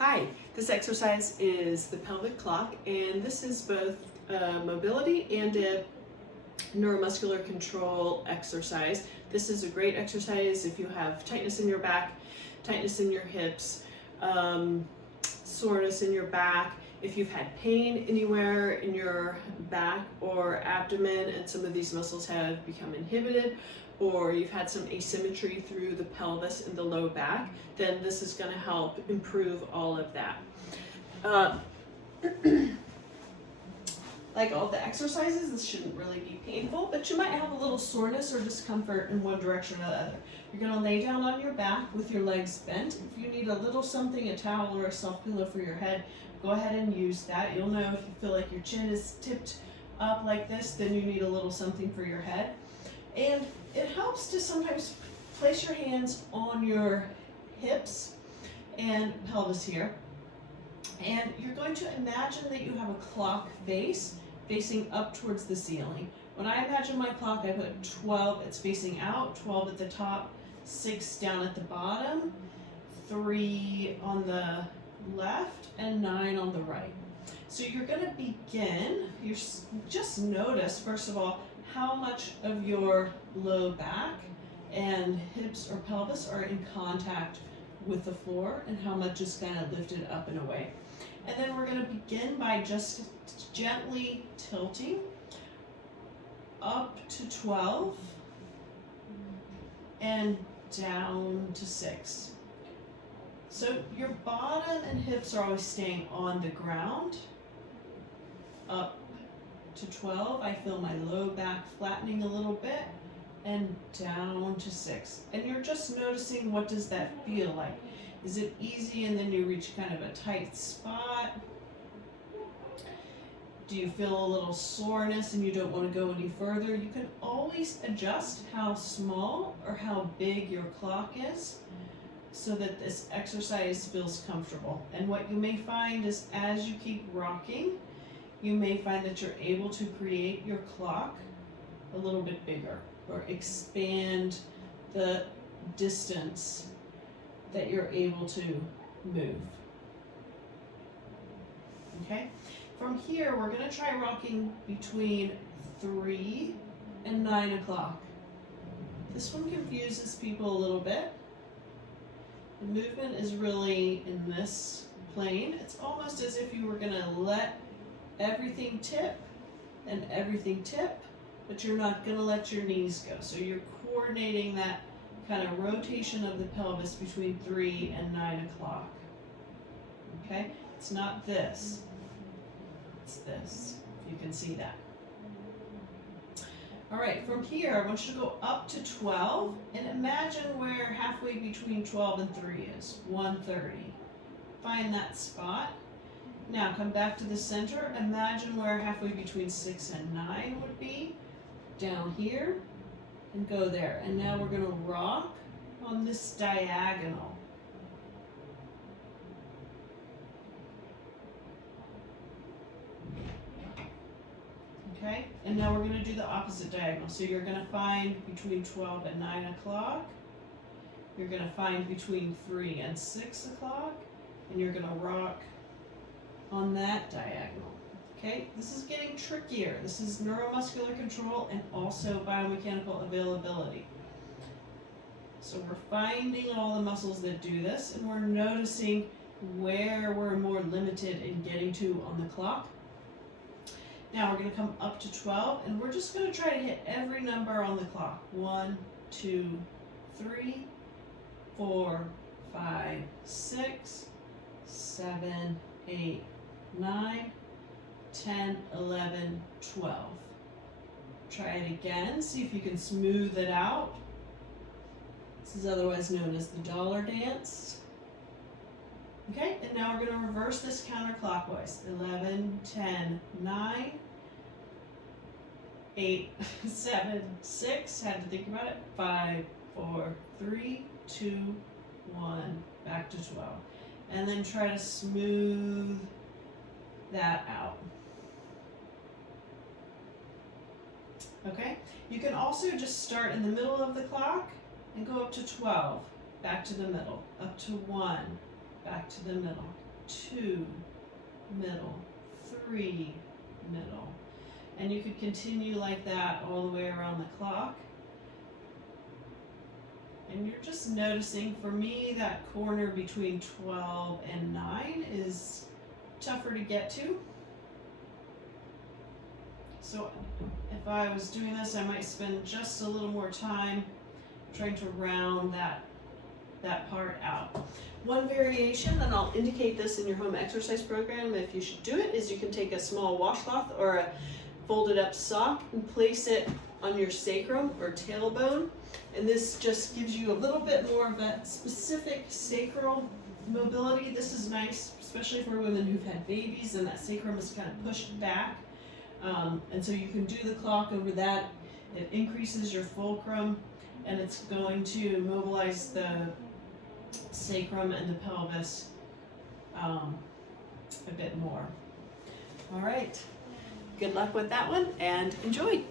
Hi, this exercise is the pelvic clock, and this is both mobility and a neuromuscular control exercise. This is a great exercise if you have tightness in your back, tightness in your hips, soreness in your back, if you've had pain anywhere in your back or abdomen and some of these muscles have become inhibited, or you've had some asymmetry through the pelvis and the low back, then this is going to help improve all of that. Like all the exercises, this shouldn't really be painful, but you might have a little soreness or discomfort in one direction or the other. You're going to lay down on your back with your legs bent. If you need a little something, a towel or a soft pillow for your head, go ahead and use that. You'll know if you feel like your chin is tipped up like this, then you need a little something for your head. And it helps to sometimes place your hands on your hips and pelvis here. And you're going to imagine that you have a clock face facing up towards the ceiling. When I imagine my clock, I put 12, it's facing out, 12 at the top, 6 down at the bottom, 3 on the left, and 9 on the right. So you're going to begin, you just notice, first of all, how much of your low back and hips or pelvis are in contact with the floor and how much is kind of lifted up and away. And then we're going to begin by just gently tilting up to 12 and down to 6. So your bottom and hips are always staying on the ground. Up to 12, I feel my low back flattening a little bit, and down to 6. And you're just noticing, what does that feel like? Is it easy and then you reach kind of a tight spot? Do you feel a little soreness and you don't want to go any further? You can always adjust how small or how big your clock is so that this exercise feels comfortable. And what you may find is, as you keep rocking, you may find that you're able to create your clock a little bit bigger or expand the distance that you're able to move. Okay? From here, we're going to try rocking between 3 and 9 o'clock. This one confuses people a little bit. The movement is really in this plane. It's almost as if you were going to let everything tip and everything tip, but you're not going to let your knees go. So you're coordinating that kind of rotation of the pelvis between 3 and 9 o'clock. Okay? It's not this. It's this. If you can see that. All right, from here, I want you to go up to 12 and imagine where halfway between 12 and 3 is, 1:30. Find that spot. Now come back to the center. Imagine where halfway between 6 and 9 would be, down here, and go there. And now we're going to rock on this diagonal. Okay, and now we're going to do the opposite diagonal. So you're going to find between 12 and 9 o'clock. You're going to find between 3 and 6 o'clock. And you're going to rock on that diagonal. Okay, this is getting trickier. This is neuromuscular control and also biomechanical availability. So we're finding all the muscles that do this, and we're noticing where we're more limited in getting to on the clock. Now we're going to come up to 12, and we're just going to try to hit every number on the clock. 1, 2, 3, 4, 5, 6, 7, 8, 9, 10, 11, 12. Try it again. See if you can smooth it out. This is otherwise known as the dollar dance. Okay, and now we're going to reverse this counterclockwise. 11, 10, 9, 8, 7, 6. Had to think about it. 5, 4, 3, 2, 1. Back to 12. And then try to smooth that out. Okay, you can also just start in the middle of the clock and go up to 12, back to the middle, up to 1, back to the middle, 2, middle, 3, middle. And you could continue like that all the way around the clock. And you're just noticing, for me, that corner between 12 and 9 is tougher to get to. So if I was doing this, I might spend just a little more time trying to round that part out. One variation, and I'll indicate this in your home exercise program if you should do it, is you can take a small washcloth or a folded up sock and place it on your sacrum or tailbone. And this just gives you a little bit more of that specific sacral mobility. This is nice, especially for women who've had babies and that sacrum is kind of pushed back. And so you can do the clock over that. It increases your fulcrum and it's going to mobilize the sacrum and the pelvis a bit more. All right, good luck with that one and enjoy.